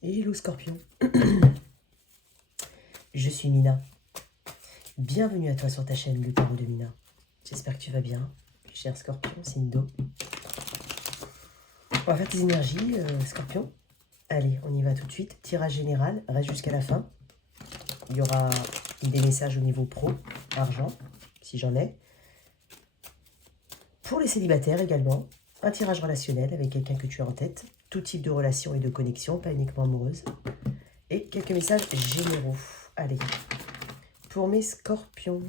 Hello Scorpion, je suis Mina. Bienvenue à toi sur ta chaîne Le Tarot de Mina. J'espère que tu vas bien, cher Scorpion, signe d'eau. On va faire tes énergies, Scorpion. Allez, on y va tout de suite. Tirage général, reste jusqu'à la fin. Il y aura des messages au niveau pro, argent, si j'en ai. Pour les célibataires également, un tirage relationnel avec quelqu'un que tu as en tête. Tout type de relation et de connexion, pas uniquement amoureuse. Et quelques messages généraux. Allez, pour mes scorpions.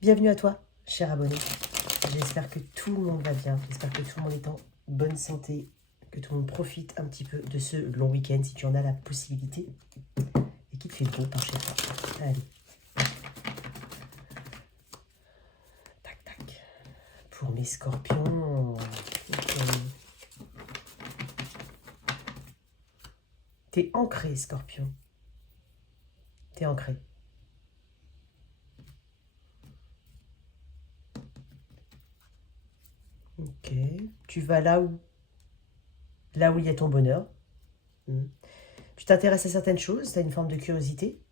Bienvenue à toi, cher abonné. J'espère que tout le monde va bien. J'espère que tout le monde est en bonne santé. Que tout le monde profite un petit peu de ce long week-end si tu en as la possibilité. Et qu'il te fait beau par chez toi. Allez. Tac, tac. Pour mes scorpions. Okay. T'es ancré, Scorpion. T'es ancré. Ok. Tu vas là où il y a ton bonheur. Tu t'intéresses à certaines choses, tu as une forme de curiosité.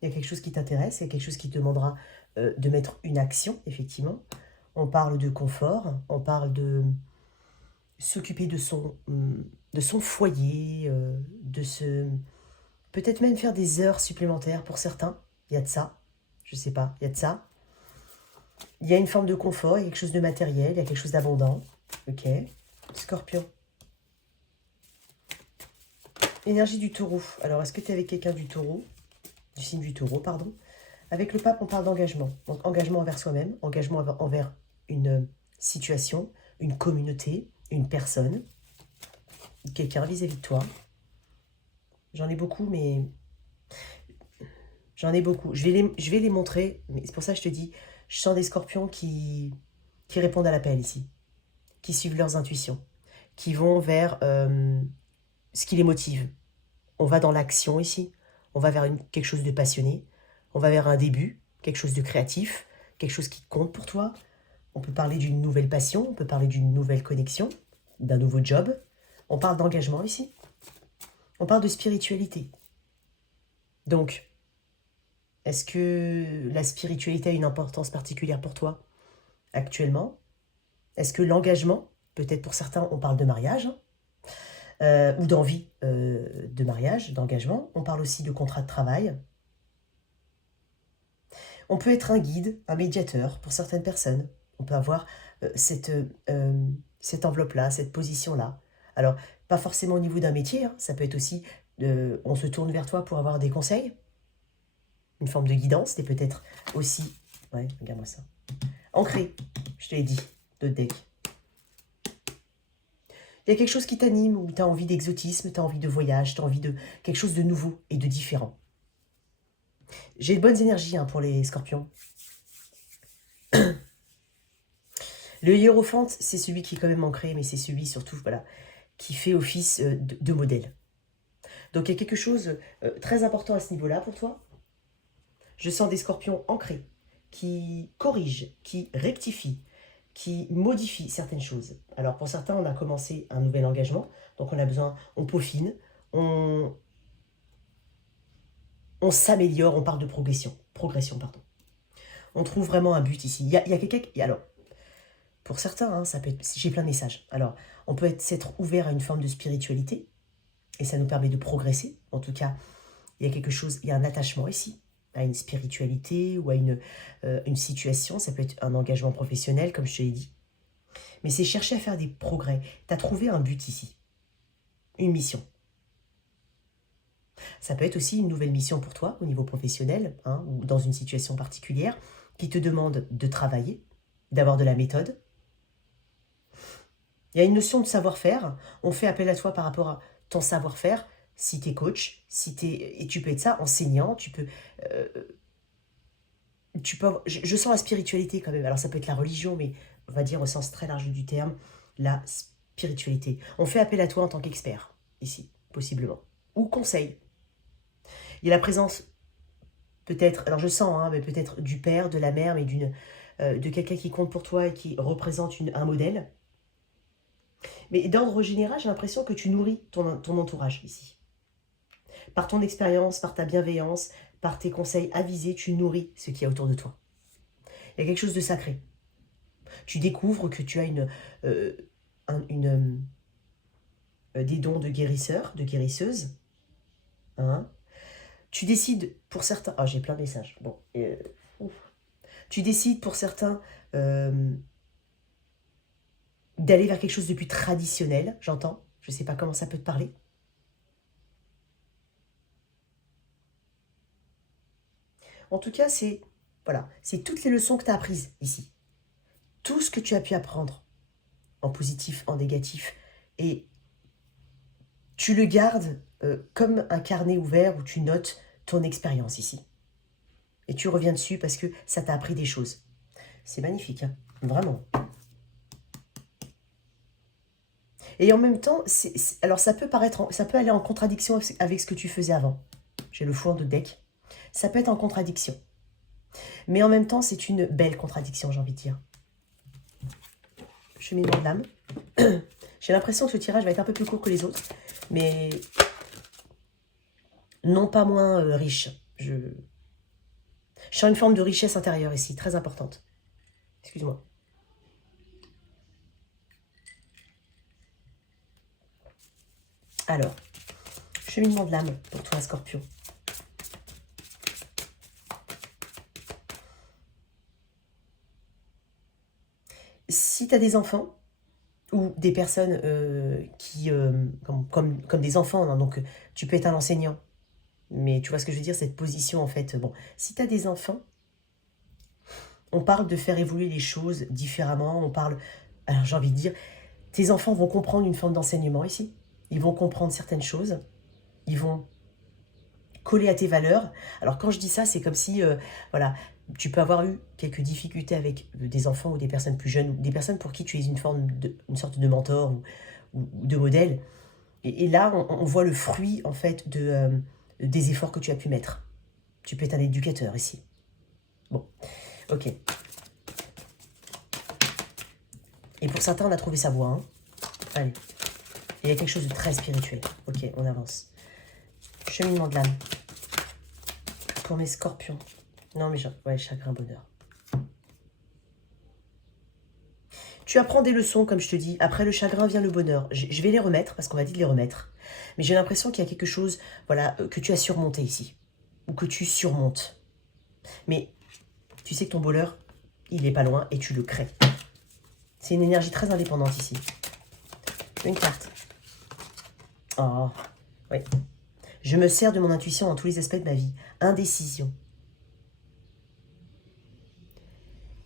Il y a quelque chose qui t'intéresse, il y a quelque chose qui te demandera de mettre une action, effectivement. On parle de confort, on parle de s'occuper de son foyer, peut-être même faire des heures supplémentaires pour certains. Il y a de ça, je sais pas, il y a de ça. Il y a une forme de confort, il y a quelque chose de matériel, il y a quelque chose d'abondant. Ok. Scorpion. Énergie du taureau. Alors, est-ce que tu es avec quelqu'un du taureau? Du signe du taureau, pardon. Avec le pape, on parle d'engagement. Donc, engagement envers soi-même, engagement envers une situation, une communauté, une personne, quelqu'un vis-à-vis de toi. J'en ai beaucoup, mais... J'en ai beaucoup. Je vais les montrer, mais c'est pour ça que je te dis, je sens des scorpions qui répondent à l'appel ici, qui suivent leurs intuitions, qui vont vers ce qui les motive. On va dans l'action ici, on va vers quelque chose de passionné, on va vers un début, quelque chose de créatif, quelque chose qui compte pour toi. On peut parler d'une nouvelle passion, on peut parler d'une nouvelle connexion, d'un nouveau job. On parle d'engagement ici. On parle de spiritualité. Donc, est-ce que la spiritualité a une importance particulière pour toi actuellement? Est-ce que l'engagement, peut-être pour certains, on parle de mariage, ou d'envie de mariage, d'engagement. On parle aussi de contrat de travail. On peut être un guide, un médiateur pour certaines personnes. On peut avoir cette enveloppe-là, cette position-là. Alors, pas forcément au niveau d'un métier, hein, ça peut être aussi, on se tourne vers toi pour avoir des conseils, une forme de guidance, et peut-être aussi, ouais, regarde-moi ça, ancré, je te l'ai dit, de deck. Il y a quelque chose qui t'anime, où tu as envie d'exotisme, tu as envie de voyage, tu as envie de quelque chose de nouveau et de différent. J'ai de bonnes énergies pour les scorpions. Le hiérophante, c'est celui qui est quand même ancré, mais c'est celui surtout voilà, qui fait office de modèle. Donc il y a quelque chose très important à ce niveau-là pour toi. Je sens des scorpions ancrés, qui corrigent, qui rectifient, qui modifient certaines choses. Alors pour certains, on a commencé un nouvel engagement, donc on a besoin, on peaufine, on s'améliore, on parle de progression, pardon. On trouve vraiment un but ici. Il y a quelqu'un qui... Alors, pour certains, hein, ça peut être... J'ai plein de messages. Alors, on peut s'être ouvert à une forme de spiritualité, et ça nous permet de progresser. En tout cas, il y a quelque chose, il y a un attachement ici, à une spiritualité ou à une situation. Ça peut être un engagement professionnel, comme je te l'ai dit. Mais c'est chercher à faire des progrès. Tu as trouvé un but ici, une mission. Ça peut être aussi une nouvelle mission pour toi au niveau professionnel, hein, ou dans une situation particulière qui te demande de travailler, d'avoir de la méthode. Il y a une notion de savoir-faire. On fait appel à toi par rapport à ton savoir-faire. Si tu es coach, et tu peux être ça, enseignant, tu peux je sens la spiritualité quand même. Alors ça peut être la religion, mais on va dire au sens très large du terme, la spiritualité. On fait appel à toi en tant qu'expert, ici, possiblement. Ou conseil. Il y a la présence, peut-être, alors je sens, hein, mais peut-être du père, de la mère, mais de quelqu'un qui compte pour toi et qui représente un modèle. Mais d'ordre général, j'ai l'impression que tu nourris ton entourage ici. Par ton expérience, par ta bienveillance, par tes conseils avisés, tu nourris ce qu'il y a autour de toi. Il y a quelque chose de sacré. Tu découvres que tu as des dons de guérisseur, de guérisseuse. Hein. Tu décides pour certains... Oh, j'ai plein de messages. Bon. Tu décides pour certains d'aller vers quelque chose de plus traditionnel, j'entends. Je ne sais pas comment ça peut te parler. En tout cas, c'est toutes les leçons que tu as apprises ici. Tout ce que tu as pu apprendre, en positif, en négatif, et tu le gardes comme un carnet ouvert où tu notes ton expérience ici. Et tu reviens dessus parce que ça t'a appris des choses. C'est magnifique, hein, vraiment. Et en même temps, alors ça peut aller en contradiction avec ce que tu faisais avant. J'ai le four de deck. Ça peut être en contradiction. Mais en même temps, c'est une belle contradiction, j'ai envie de dire. Cheminement de l'âme. J'ai l'impression que ce tirage va être un peu plus court que les autres, mais non pas moins riche. Je sens une forme de richesse intérieure ici, très importante. Excuse-moi. Alors, cheminement de l'âme pour toi, Scorpion. Si tu as des enfants, ou des personnes comme des enfants, hein, donc tu peux être un enseignant, mais tu vois ce que je veux dire, cette position en fait, bon, si tu as des enfants, on parle de faire évoluer les choses différemment, on parle, alors j'ai envie de dire, tes enfants vont comprendre une forme d'enseignement ici, ils vont comprendre certaines choses, ils vont coller à tes valeurs. Alors quand je dis ça, c'est comme si, voilà, tu peux avoir eu quelques difficultés avec des enfants ou des personnes plus jeunes, ou des personnes pour qui tu es une sorte de mentor ou de modèle. Et là, on voit le fruit, en fait, des efforts que tu as pu mettre. Tu peux être un éducateur ici. Bon, ok. Et pour certains, on a trouvé sa voie. Hein. Allez. Il y a quelque chose de très spirituel. Ok, on avance. Cheminement de l'âme. Pour mes scorpions. Non, mais ouais, chagrin, bonheur. Tu apprends des leçons, comme je te dis. Après le chagrin vient le bonheur. Je vais les remettre, parce qu'on m'a dit de les remettre. Mais j'ai l'impression qu'il y a quelque chose, voilà, que tu as surmonté ici. Ou que tu surmontes. Mais tu sais que ton bonheur, il est pas loin et tu le crées. C'est une énergie très indépendante ici. Une carte. Oh, oui. Je me sers de mon intuition dans tous les aspects de ma vie. Indécision.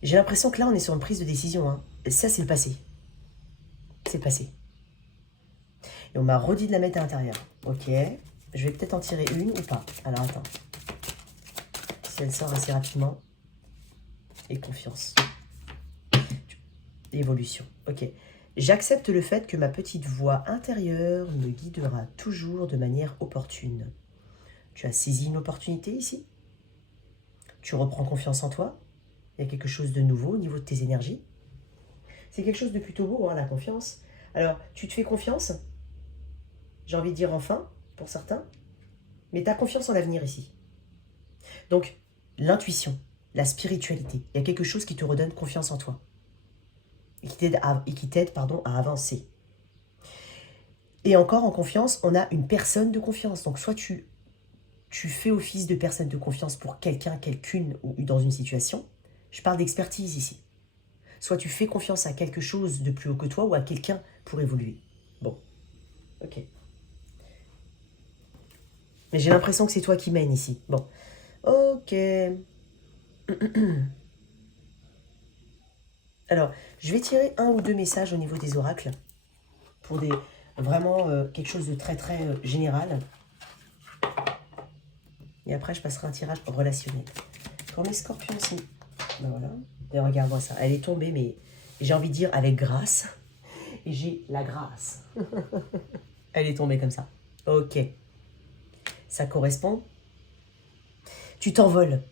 J'ai l'impression que là, on est sur une prise de décision. Hein. Ça, c'est le passé. C'est le passé. Et on m'a redit de la mettre à l'intérieur. Ok. Je vais peut-être en tirer une ou pas. Alors, attends. Si elle sort assez rapidement. Et confiance. Évolution. Ok. J'accepte le fait que ma petite voix intérieure me guidera toujours de manière opportune. Tu as saisi une opportunité ici. Tu reprends confiance en toi. Il y a quelque chose de nouveau au niveau de tes énergies. C'est quelque chose de plutôt beau, hein, la confiance. Alors, tu te fais confiance. J'ai envie de dire enfin, pour certains. Mais tu as confiance en l'avenir ici. Donc, l'intuition, la spiritualité. Il y a quelque chose qui te redonne confiance en toi. Et qui t'aide à avancer. Et encore en confiance, on a une personne de confiance. Donc, soit tu fais office de personne de confiance pour quelqu'un, quelqu'une ou dans une situation. Je parle d'expertise ici. Soit tu fais confiance à quelque chose de plus haut que toi ou à quelqu'un pour évoluer. Bon, ok. Mais j'ai l'impression que c'est toi qui mènes ici. Bon, ok. Alors, je vais tirer un ou deux messages au niveau des oracles pour vraiment quelque chose de très très général. Et après, je passerai un tirage relationnel. Pour mes scorpions aussi. Ben voilà. Et regarde-moi ça. Elle est tombée, mais j'ai envie de dire avec grâce. Et j'ai la grâce. Elle est tombée comme ça. Ok. Ça correspond. Tu t'envoles.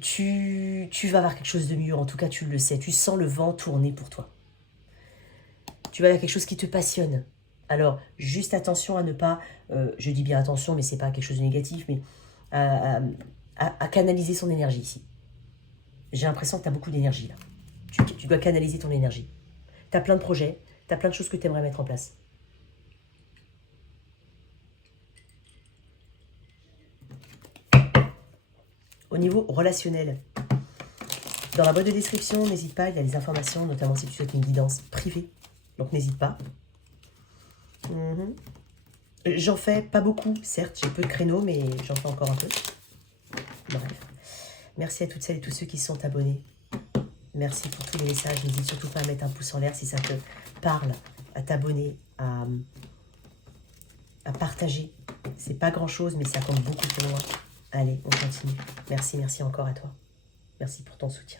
Tu vas vers quelque chose de mieux. En tout cas, tu le sais. Tu sens le vent tourner pour toi. Tu vas vers quelque chose qui te passionne. Alors, juste attention à ne pas, je dis bien attention, mais c'est pas quelque chose de négatif, mais à canaliser son énergie ici. J'ai l'impression que tu as beaucoup d'énergie là. Tu dois canaliser ton énergie. Tu as plein de projets, tu as plein de choses que tu aimerais mettre en place. Au niveau relationnel, dans la boîte de description, n'hésite pas, il y a des informations, notamment si tu souhaites une guidance privée. Donc n'hésite pas. J'en fais pas beaucoup, certes, j'ai peu de créneaux, mais j'en fais encore un peu. Bref. Merci à toutes celles et tous ceux qui sont abonnés. Merci pour tous les messages. N'hésite surtout pas à mettre un pouce en l'air si ça te parle, à t'abonner, à partager. C'est pas grand-chose, mais ça compte beaucoup pour moi. Allez, on continue. Merci, merci encore à toi. Merci pour ton soutien.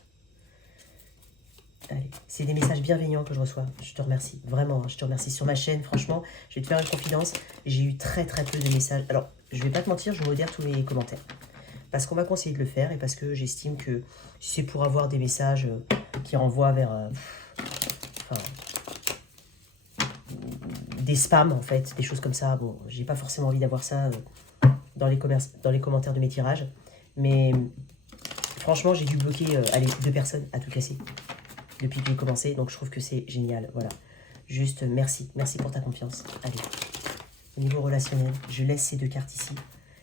Allez, c'est des messages bienveillants que je reçois. Je te remercie, vraiment. Je te remercie sur ma chaîne. Franchement, je vais te faire une confidence. J'ai eu très peu de messages. Alors, je vais pas te mentir, je modère tous les commentaires. Parce qu'on m'a conseillé de le faire et parce que j'estime que c'est pour avoir des messages qui renvoient vers des spams, en fait, des choses comme ça. Bon, j'ai pas forcément envie d'avoir ça dans les commentaires de mes tirages. Mais franchement, j'ai dû bloquer 2 personnes à tout casser depuis que j'ai commencé. Donc, je trouve que c'est génial. Voilà. Juste merci. Merci pour ta confiance. Allez. Au niveau relationnel, je laisse ces 2 cartes ici.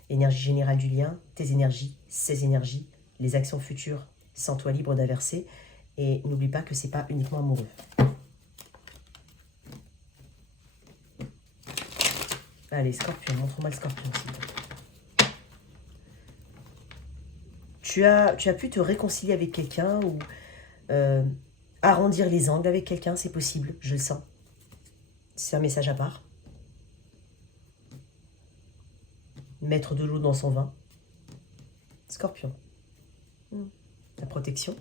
Énergie générale du lien, tes énergies, ses énergies, les actions futures, sens-toi libre d'inverser. Et n'oublie pas que c'est pas uniquement amoureux. Allez, Scorpion, montre-moi le Scorpion, s'il te plaît. Tu as pu te réconcilier avec quelqu'un ou arrondir les angles avec quelqu'un, c'est possible, je le sens. C'est un message à part. Mettre de l'eau dans son vin. Scorpion. La protection,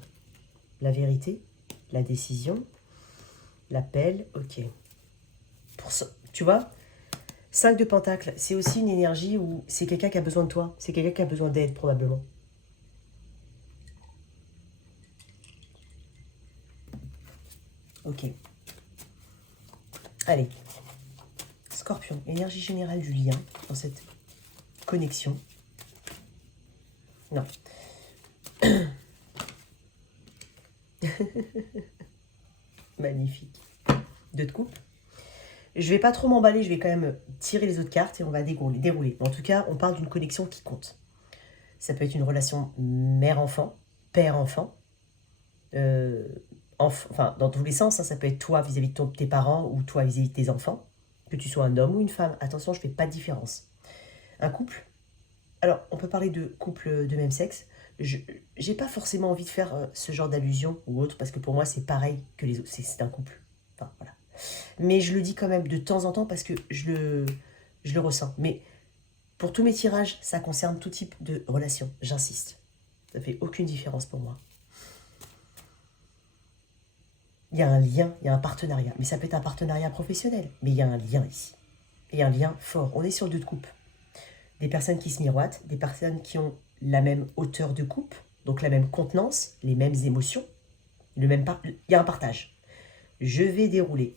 la vérité, la décision, l'appel, ok. Pour ça, tu vois, 5 de Pentacles, c'est aussi une énergie où c'est quelqu'un qui a besoin de toi. C'est quelqu'un qui a besoin d'aide, probablement. Ok. Allez. Scorpion, énergie générale du lien dans cette connexion. Non. Magnifique. 2 de coupe. Je vais pas trop m'emballer, je vais quand même tirer les autres cartes et on va dérouler. En tout cas, on parle d'une connexion qui compte. Ça peut être une relation mère-enfant, père-enfant, enfin, dans tous les sens, hein, ça peut être toi vis-à-vis de tes parents ou toi vis-à-vis de tes enfants, que tu sois un homme ou une femme. Attention, je ne fais pas de différence. Un couple, alors on peut parler de couple de même sexe. Je n'ai pas forcément envie de faire ce genre d'allusion ou autre, parce que pour moi c'est pareil que les autres, c'est un couple. Enfin, voilà. Mais je le dis quand même de temps en temps parce que je le ressens. Mais pour tous mes tirages, ça concerne tout type de relation, j'insiste. Ça fait aucune différence pour moi. Il y a un lien, il y a un partenariat. Mais ça peut être un partenariat professionnel. Mais il y a un lien ici. Il y a un lien fort. On est sur 2 de coupe. Des personnes qui se miroitent, des personnes qui ont la même hauteur de coupe, donc la même contenance, les mêmes émotions. Il y a un partage. Je vais dérouler.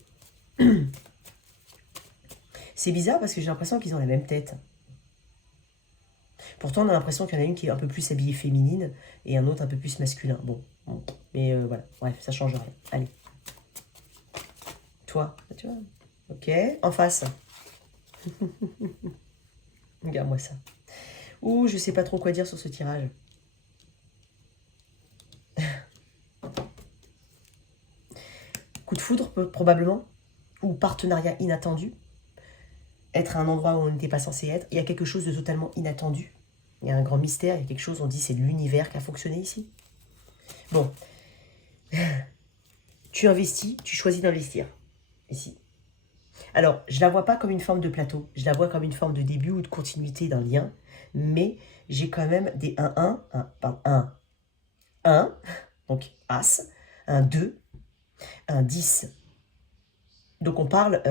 C'est bizarre parce que j'ai l'impression qu'ils ont la même tête. Pourtant, on a l'impression qu'il y en a une qui est un peu plus habillée féminine et un autre un peu plus masculin. Bon. Mais voilà, bref, ça change rien. Allez. Toi, tu vois. Ok, en face. Regarde-moi ça. Ouh, je sais pas trop quoi dire sur ce tirage. Coup de foudre, probablement. Ou partenariat inattendu. Être à un endroit où on n'était pas censé être. Il y a quelque chose de totalement inattendu. Il y a un grand mystère, il y a quelque chose, on dit c'est l'univers qui a fonctionné ici. Bon. Tu investis, tu choisis d'investir. Ici. Alors, je ne la vois pas comme une forme de plateau. Je la vois comme une forme de début ou de continuité d'un lien. Mais j'ai quand même des 1, donc As, un 2, un 10. Donc on parle,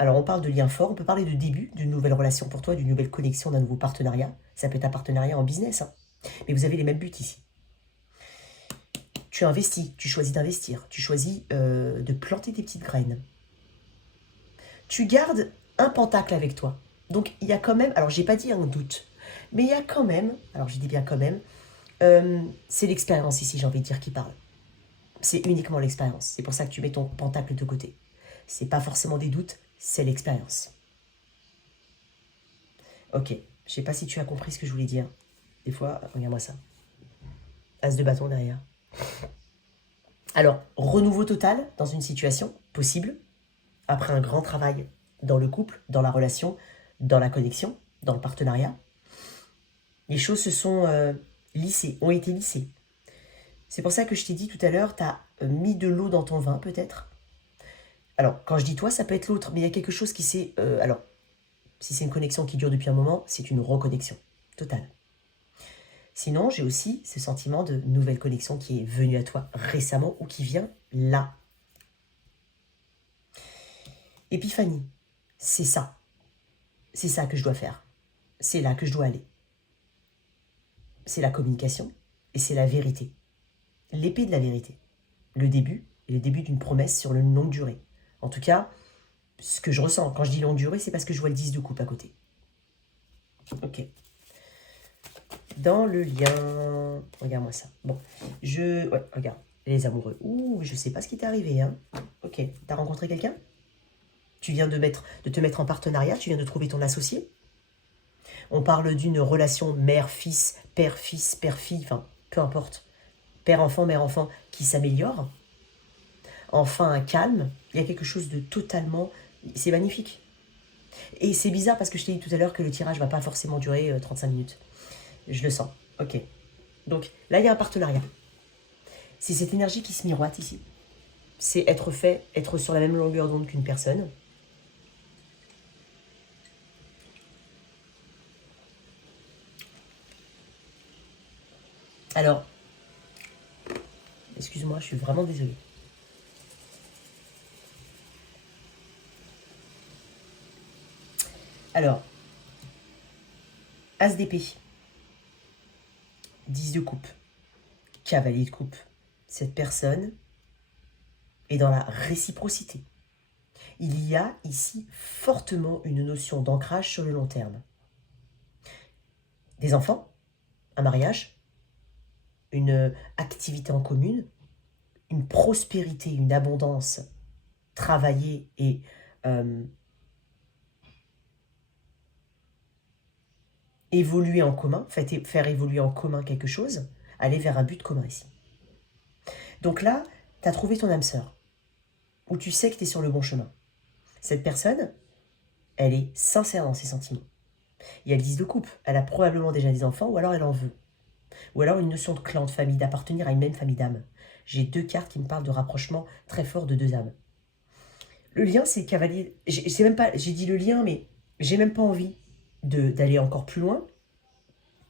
on parle de lien fort, on peut parler de début d'une nouvelle relation pour toi, d'une nouvelle connexion, d'un nouveau partenariat. Ça peut être un partenariat en business, hein. Mais vous avez les mêmes buts ici. Tu investis, tu choisis d'investir, tu choisis de planter des petites graines. tu gardes un pentacle avec toi. Donc il y a quand même, alors j'ai pas dit un doute, mais il y a quand même, alors je dis bien quand même, c'est l'expérience ici, j'ai envie de dire, qui parle. C'est uniquement l'expérience. C'est pour ça que tu mets ton pentacle de côté. C'est pas forcément des doutes, c'est l'expérience. Ok, je sais pas si tu as compris ce que je voulais dire. Des fois, regarde-moi ça. As de bâton derrière. Alors, renouveau total dans une situation possible, après un grand travail dans le couple, dans la relation, dans la connexion, dans le partenariat. Les choses se sont lissées, ont été lissées. C'est pour ça que je t'ai dit tout à l'heure, tu as mis de l'eau dans ton vin peut-être. Alors, quand je dis toi, ça peut être l'autre, mais il y a quelque chose qui s'est... alors, si c'est une connexion qui dure depuis un moment, c'est une reconnexion totale. Sinon, j'ai aussi ce sentiment de nouvelle connexion qui est venue à toi récemment ou qui vient là. Épiphanie, c'est ça. C'est ça que je dois faire. C'est là que je dois aller. C'est la communication et c'est la vérité. L'épée de la vérité. Le début d'une promesse sur une longue durée. En tout cas, ce que je ressens quand je dis longue durée, c'est parce que je vois le 10 de coupe à côté. Ok. Dans le lien... Regarde-moi ça. Bon, ouais, regarde. Les amoureux. Ouh, je sais pas ce qui t'est arrivé, hein. Ok, t'as rencontré quelqu'un? Tu viens de te mettre en partenariat, tu viens de trouver ton associé. On parle d'une relation mère-fils, père-fils, père-fille, enfin, peu importe. Père-enfant, mère-enfant, qui s'améliore. Enfin, un calme. Il y a quelque chose de totalement... C'est magnifique. Et c'est bizarre parce que je t'ai dit tout à l'heure que le tirage va pas forcément durer 35 minutes. Je le sens. Ok. Donc, là, il y a un partenariat. C'est cette énergie qui se miroite ici. C'est être sur la même longueur d'onde qu'une personne. Alors, excuse-moi, je suis vraiment désolée. Alors, As d'épée, 10 de coupe, cavalier de coupe. Cette personne est dans la réciprocité. Il y a ici fortement une notion d'ancrage sur le long terme. Des enfants, un mariage, une activité en commune, une prospérité, une abondance travaillée et évoluer en commun, faire évoluer en commun quelque chose, aller vers un but commun ici. Donc là, tu as trouvé ton âme sœur, où tu sais que tu es sur le bon chemin. Cette personne, elle est sincère dans ses sentiments. Il y a le 10 de coupe, elle a probablement déjà des enfants, ou alors elle en veut. Ou alors une notion de clan, de famille, d'appartenir à une même famille d'âmes. J'ai deux cartes qui me parlent de rapprochement très fort de deux âmes. Le lien, c'est cavalier. J'ai dit le lien, mais j'ai même pas envie d'aller encore plus loin.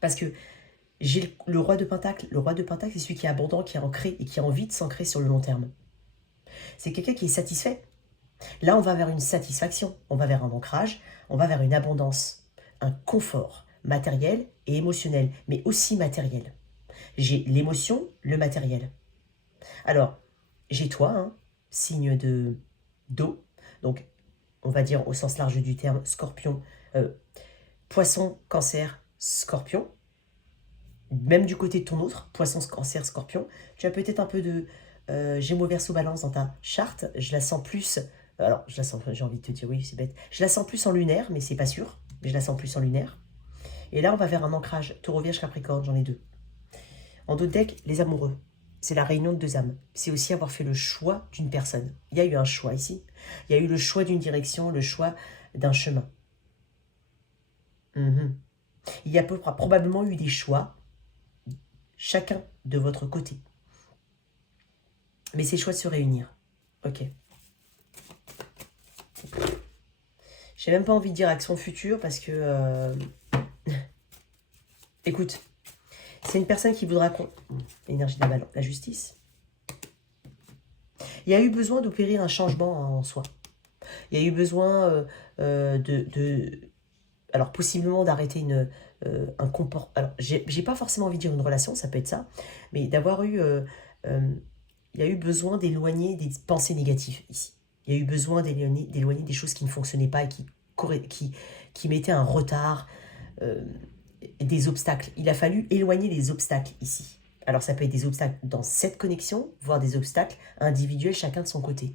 Parce que j'ai le roi de Pentacle. Le roi de Pentacle, c'est celui qui est abondant, qui est ancré et qui a envie de s'ancrer sur le long terme. C'est quelqu'un qui est satisfait. Là, on va vers une satisfaction, on va vers un ancrage, on va vers une abondance, un confort matériel et émotionnel, mais aussi matériel. J'ai l'émotion, le matériel. Alors, j'ai toi, hein, signe d'eau, donc on va dire au sens large du terme, scorpion, poisson, cancer, scorpion. Même du côté de ton autre, poisson, cancer, scorpion, tu as peut-être un peu de Gémeaux, Verseau, Balance dans ta charte. Je la sens plus... Alors, je la sens, j'ai envie de te dire, oui, c'est bête. Je la sens plus en lunaire, mais c'est pas sûr. Mais je la sens plus en lunaire. Et là, on va vers un ancrage. Taureau, Vierge, Capricorne, j'en ai deux. En d'autres decks, les amoureux. C'est la réunion de deux âmes. C'est aussi avoir fait le choix d'une personne. Il y a eu un choix ici. Il y a eu le choix d'une direction, le choix d'un chemin. Il y a probablement eu des choix, chacun de votre côté. Mais c'est choix de se réunir. Ok. J'ai même pas envie de dire action future parce que... Écoute, c'est une personne qui voudra... L'énergie de la balance, la justice. Il y a eu besoin d'opérer un changement en soi. Il y a eu besoin alors, possiblement d'arrêter un comportement... Alors, j'ai pas forcément envie de dire une relation, ça peut être ça, mais d'avoir eu... il y a eu besoin d'éloigner des pensées négatives ici. Il y a eu besoin d'éloigner des choses qui ne fonctionnaient pas et qui mettaient un retard, des obstacles. Il a fallu éloigner les obstacles ici. Alors ça peut être des obstacles dans cette connexion, voire des obstacles individuels, chacun de son côté.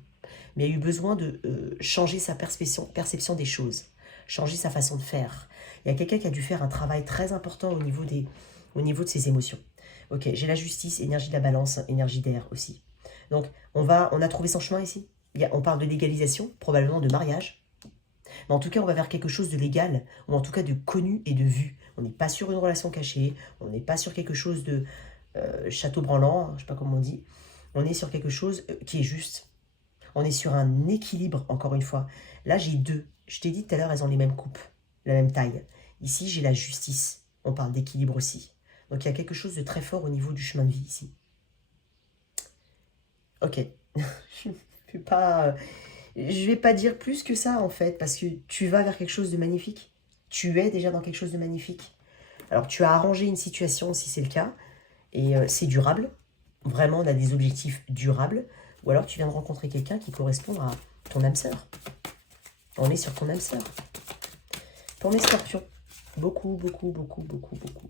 Mais il y a eu besoin de changer sa perception des choses, changer sa façon de faire. Il y a quelqu'un qui a dû faire un travail très important au niveau de ses émotions. Ok, j'ai la justice, énergie de la balance, énergie d'air aussi. Donc, on a trouvé son chemin ici. On parle de légalisation, probablement de mariage. Mais en tout cas, on va vers quelque chose de légal, ou en tout cas de connu et de vu. On n'est pas sur une relation cachée, on n'est pas sur quelque chose de château branlant, je ne sais pas comment on dit. On est sur quelque chose qui est juste. On est sur un équilibre, encore une fois. Là, j'ai deux. Je t'ai dit tout à l'heure, elles ont les mêmes coupes, la même taille. Ici, j'ai la justice. On parle d'équilibre aussi. Donc, il y a quelque chose de très fort au niveau du chemin de vie ici. Ok. Je ne vais pas dire plus que ça, en fait, parce que tu vas vers quelque chose de magnifique. Tu es déjà dans quelque chose de magnifique. Alors, tu as arrangé une situation, si c'est le cas, et c'est durable. Vraiment, on a des objectifs durables. Ou alors, tu viens de rencontrer quelqu'un qui correspond à ton âme sœur. On est sur ton âme sœur. Pour mes scorpions, beaucoup.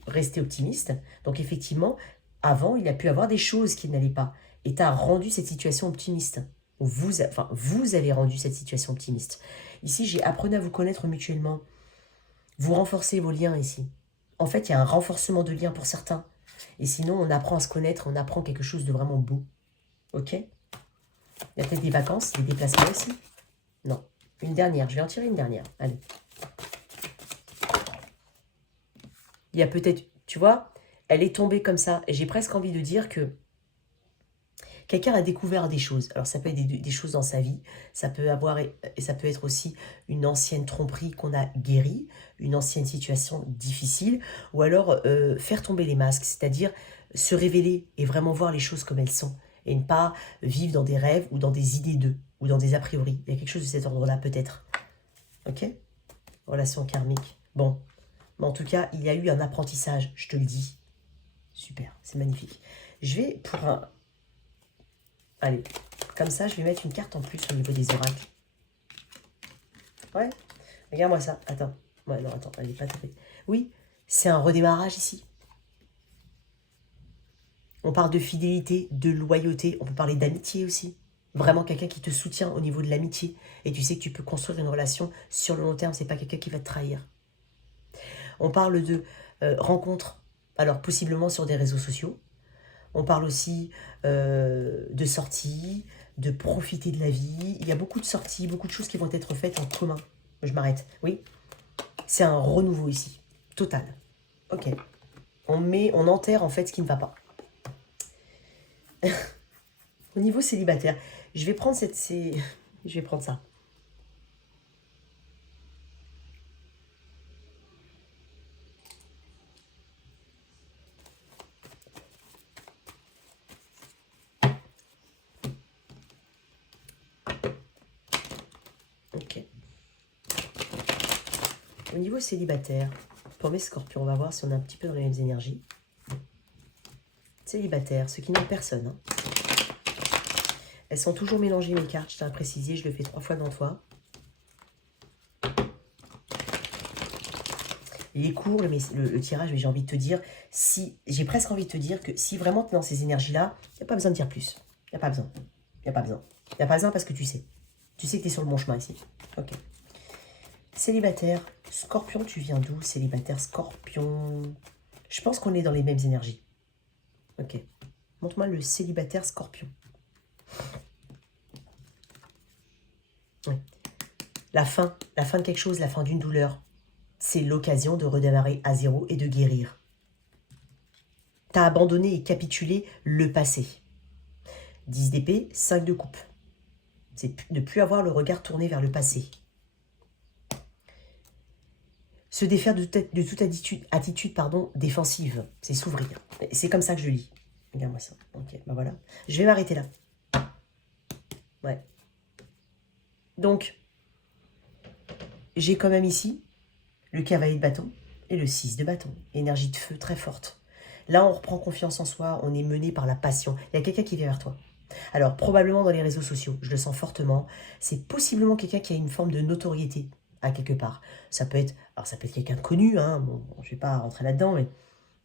Restez optimiste. Donc, effectivement, avant, il a pu avoir des choses qui n'allaient pas. Et tu as rendu cette situation optimiste. Vous avez rendu cette situation optimiste. Ici, j'ai appris à vous connaître mutuellement. Vous renforcez vos liens ici. En fait, il y a un renforcement de liens pour certains. Et sinon, on apprend à se connaître, on apprend quelque chose de vraiment beau. Ok? Il y a peut-être des vacances, des déplacements aussi. Non. Une dernière, je vais en tirer une dernière. Allez. Il y a peut-être, tu vois, elle est tombée comme ça. Et j'ai presque envie de dire que quelqu'un a découvert des choses. Alors, ça peut être des choses dans sa vie. Ça peut être aussi une ancienne tromperie qu'on a guérie, une ancienne situation difficile, ou alors faire tomber les masques, c'est-à-dire se révéler et vraiment voir les choses comme elles sont, et ne pas vivre dans des rêves ou dans des idées d'eux, ou dans des a priori. Il y a quelque chose de cet ordre-là, peut-être. Ok? Relation karmique. Bon. Mais en tout cas, il y a eu un apprentissage, je te le dis. Super, c'est magnifique. Je vais pour un... Allez, comme ça, je vais mettre une carte en plus au niveau des oracles. Ouais, regarde-moi ça. Attends. Ouais, non, attends, elle n'est pas tombée. Oui, c'est un redémarrage ici. On parle de fidélité, de loyauté. On peut parler d'amitié aussi. Vraiment quelqu'un qui te soutient au niveau de l'amitié. Et tu sais que tu peux construire une relation sur le long terme. C'est pas quelqu'un qui va te trahir. On parle de rencontres. Alors, possiblement sur des réseaux sociaux. On parle aussi de sorties, de profiter de la vie. Il y a beaucoup de sorties, beaucoup de choses qui vont être faites en commun. Je m'arrête. Oui, c'est un renouveau ici. Total. Ok. On enterre en fait ce qui ne va pas. Au niveau célibataire, je vais prendre je vais prendre ça. Ok. Au niveau célibataire, pour mes scorpions, on va voir si on est un petit peu dans les mêmes énergies. Célibataire, ceux qui n'ont personne. Hein. Elles sont toujours mélangées mes cartes, je tiens à préciser, je le fais 3 fois dans toi. Il est court le tirage, mais j'ai envie de te dire, j'ai presque envie de te dire que si vraiment tu es dans ces énergies-là, il n'y a pas besoin de dire plus. Il n'y a pas besoin. Il n'y a pas besoin. Il n'y a pas besoin parce que tu sais. Tu sais que tu es sur le bon chemin ici. Ok. Célibataire, scorpion, tu viens d'où? Célibataire, scorpion. Je pense qu'on est dans les mêmes énergies. Ok. Montre-moi le célibataire scorpion. Oui. La fin de quelque chose, la fin d'une douleur. C'est l'occasion de redémarrer à zéro et de guérir. T'as abandonné et capitulé le passé. 10 d'épée, 5 de coupe. C'est ne plus avoir le regard tourné vers le passé. Se défaire de toute attitude défensive. C'est s'ouvrir. C'est comme ça que je lis. Regarde-moi ça. Ok, ben voilà. Je vais m'arrêter là. Ouais. Donc, j'ai quand même ici le cavalier de bâton et le 6 de bâton. Énergie de feu très forte. Là, on reprend confiance en soi. On est mené par la passion. Il y a quelqu'un qui vient vers toi. Alors, probablement dans les réseaux sociaux, je le sens fortement. C'est possiblement quelqu'un qui a une forme de notoriété à quelque part. Ça peut être, alors ça peut être quelqu'un de connu, hein, bon, je ne vais pas rentrer là-dedans, mais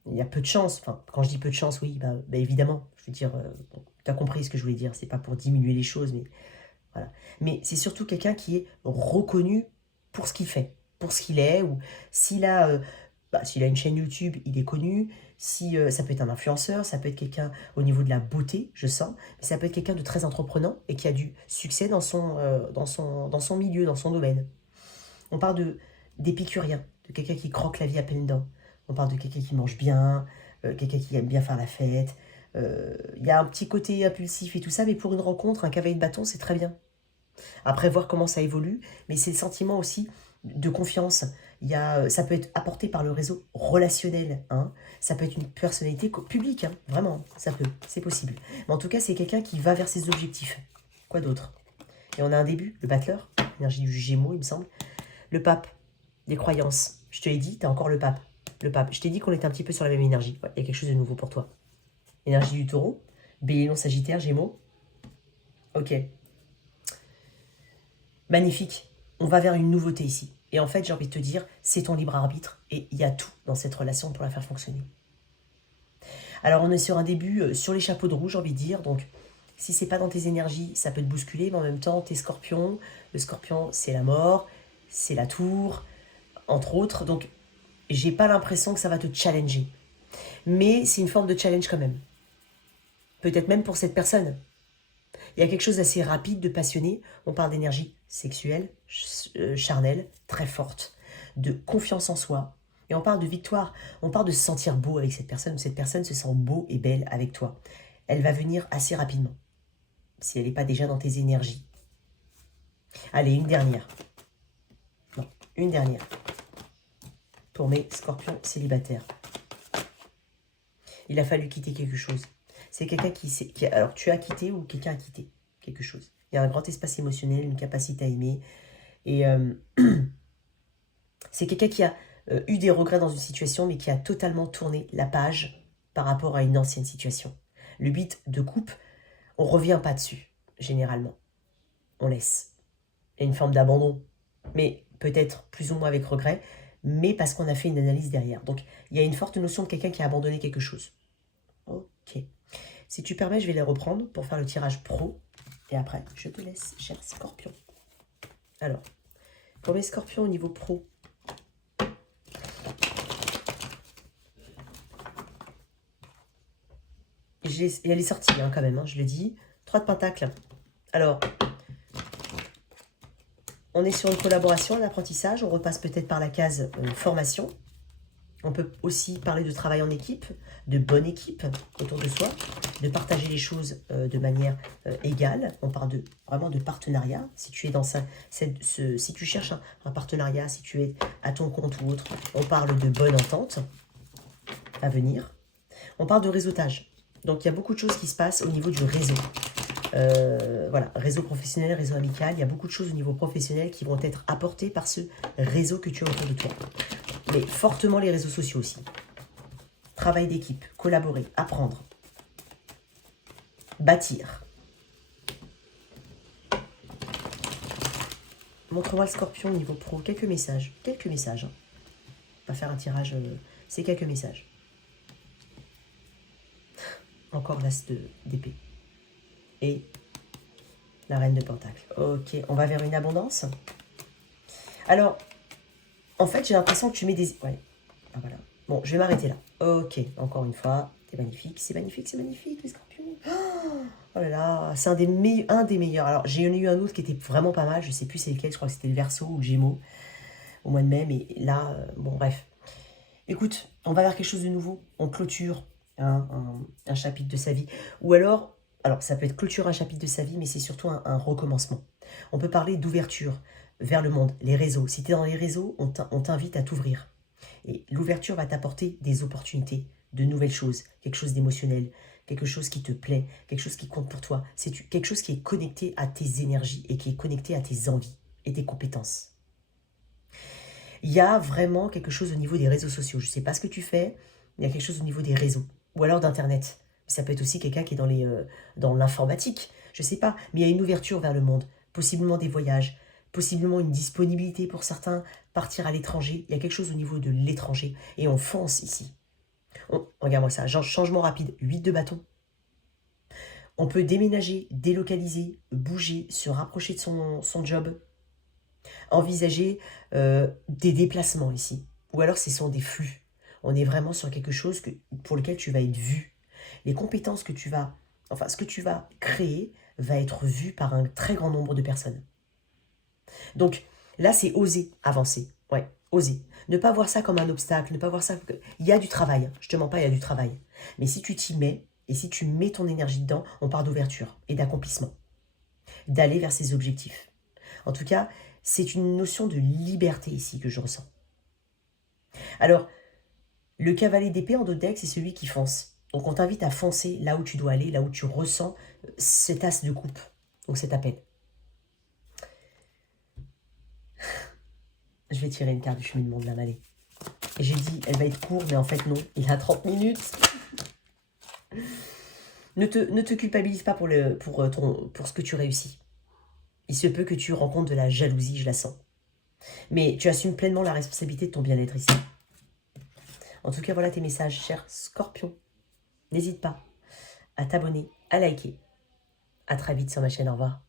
il y a peu de chance. Enfin, quand je dis peu de chance, oui, bah évidemment, je veux dire, bon, tu as compris ce que je voulais dire, c'est pas pour diminuer les choses, mais voilà. Mais c'est surtout quelqu'un qui est reconnu pour ce qu'il fait, pour ce qu'il est, ou s'il a, s'il a une chaîne YouTube, il est connu. Si, ça peut être un influenceur, ça peut être quelqu'un au niveau de la beauté, je sens, mais ça peut être quelqu'un de très entreprenant et qui a du succès dans son milieu, dans son domaine. On parle d'épicurien, de quelqu'un qui croque la vie à pleines dents. On parle de quelqu'un qui mange bien, quelqu'un qui aime bien faire la fête. Il y a un petit côté impulsif et tout ça, mais pour une rencontre, un cavalier de bâton, c'est très bien. Après, voir comment ça évolue, mais c'est le sentiment aussi de confiance. Ça peut être apporté par le réseau relationnel, hein. Ça peut être une personnalité publique, hein. Vraiment, ça peut, c'est possible. Mais en tout cas, c'est quelqu'un qui va vers ses objectifs. Quoi d'autre? Et on a un début, le battleur, énergie du Gémeaux, il me semble. Le pape, des croyances. Je te l'ai dit, t'as encore le pape. Le pape, je t'ai dit qu'on était un petit peu sur la même énergie. Ouais, il y a quelque chose de nouveau pour toi. Énergie du taureau, bélier, non, sagittaire, Gémeaux. Ok. Magnifique. On va vers une nouveauté ici. Et en fait, j'ai envie de te dire, c'est ton libre arbitre et il y a tout dans cette relation pour la faire fonctionner. Alors, on est sur un début sur les chapeaux de roue, j'ai envie de dire. Donc, si c'est pas dans tes énergies, ça peut te bousculer, mais en même temps, t'es scorpion. Le scorpion, c'est la mort, c'est la tour, entre autres. Donc, j'ai pas l'impression que ça va te challenger. Mais c'est une forme de challenge quand même. Peut-être même pour cette personne. Il y a quelque chose d'assez rapide, de passionné. On parle d'énergie sexuelle, charnelle, très forte, de confiance en soi. Et on parle de victoire. On parle de se sentir beau avec cette personne. Cette personne se sent beau et belle avec toi. Elle va venir assez rapidement. Si elle n'est pas déjà dans tes énergies. Allez, une dernière. Non, une dernière. Pour mes scorpions célibataires. Il a fallu quitter quelque chose. C'est quelqu'un qui... Alors, tu as quitté ou quelqu'un a quitté quelque chose. Il y a un grand espace émotionnel, une capacité à aimer. Et c'est quelqu'un qui a eu des regrets dans une situation, mais qui a totalement tourné la page par rapport à une ancienne situation. Le 8 de coupe, on ne revient pas dessus, généralement. On laisse. Il y a une forme d'abandon, mais peut-être plus ou moins avec regret, mais parce qu'on a fait une analyse derrière. Donc, il y a une forte notion de quelqu'un qui a abandonné quelque chose. Ok. Si tu permets, je vais les reprendre pour faire le tirage pro. Et après, je te laisse, cher scorpion. Alors, pour mes scorpions au niveau pro, elle est sortie hein, quand même, hein, je le dis. 3 de pentacles. Alors, on est sur une collaboration, un apprentissage. On repasse peut-être par la case formation. On peut aussi parler de travail en équipe, de bonne équipe autour de soi, de partager les choses de manière égale. On parle vraiment de partenariat. Si tu es dans si tu cherches un partenariat, si tu es à ton compte ou autre, on parle de bonne entente à venir. On parle de réseautage. Donc il y a beaucoup de choses qui se passent au niveau du réseau. Voilà, réseau professionnel, réseau amical. Il y a beaucoup de choses au niveau professionnel qui vont être apportées par ce réseau que tu as autour de toi. Mais fortement les réseaux sociaux aussi. Travail d'équipe, collaborer, apprendre, bâtir. Montre-moi le scorpion au niveau pro. Quelques messages. Quelques messages. Hein. On va faire un tirage. C'est quelques messages. Encore l'as d'épée. Et la reine de pentacle. Ok, on va vers une abondance. Alors, en fait, j'ai l'impression que tu mets des... Ouais, ah, voilà. Bon, je vais m'arrêter là. Ok, encore une fois, c'est magnifique, les scorpions. Oh là là, c'est un des meilleurs. Alors, j'ai eu un autre qui était vraiment pas mal, je sais plus c'est lequel, je crois que c'était le Verseau ou le Gémeaux, au mois de mai, mais là, bon, bref. Écoute, on va vers quelque chose de nouveau, on clôture un chapitre de sa vie. Ou alors ça peut être clôture un chapitre de sa vie, mais c'est surtout un recommencement. On peut parler d'ouverture vers le monde, les réseaux. Si tu es dans les réseaux, on t'invite à t'ouvrir. Et l'ouverture va t'apporter des opportunités, de nouvelles choses, quelque chose d'émotionnel, quelque chose qui te plaît, quelque chose qui compte pour toi. C'est quelque chose qui est connecté à tes énergies et qui est connecté à tes envies et tes compétences. Il y a vraiment quelque chose au niveau des réseaux sociaux. Je ne sais pas ce que tu fais, mais il y a quelque chose au niveau des réseaux. Ou alors d'Internet. Ça peut être aussi quelqu'un qui est dans l'informatique, je ne sais pas, mais il y a une ouverture vers le monde, possiblement des voyages, possiblement une disponibilité pour certains, partir à l'étranger. Il y a quelque chose au niveau de l'étranger, et on fonce ici. Regarde-moi ça, changement rapide, 8 de bâton. On peut déménager, délocaliser, bouger, se rapprocher de son job, envisager des déplacements ici. Ou alors ce sont des flux. On est vraiment sur quelque chose pour lequel tu vas être vu. Les compétences que tu vas, enfin ce que tu vas créer va être vu par un très grand nombre de personnes. Donc là, c'est oser avancer. Ouais, oser. Ne pas voir ça comme un obstacle, ne pas voir ça... Il y a du travail, je te mens pas, il y a du travail. Mais si tu t'y mets, et si tu mets ton énergie dedans, on part d'ouverture et d'accomplissement. D'aller vers ses objectifs. En tout cas, c'est une notion de liberté ici que je ressens. Alors, le cavalier d'épée en dos de deck, c'est celui qui fonce. Donc on t'invite à foncer là où tu dois aller, là où tu ressens cet as de coupe. Donc cet appel. Je vais tirer une carte du cheminement de la vallée. J'ai dit, elle va être courte, mais en fait non, il a 30 minutes. Ne te culpabilise pas pour ce que tu réussis. Il se peut que tu rencontres de la jalousie, je la sens. Mais tu assumes pleinement la responsabilité de ton bien-être ici. En tout cas, voilà tes messages, cher Scorpion. N'hésite pas à t'abonner, à liker. À très vite sur ma chaîne, au revoir.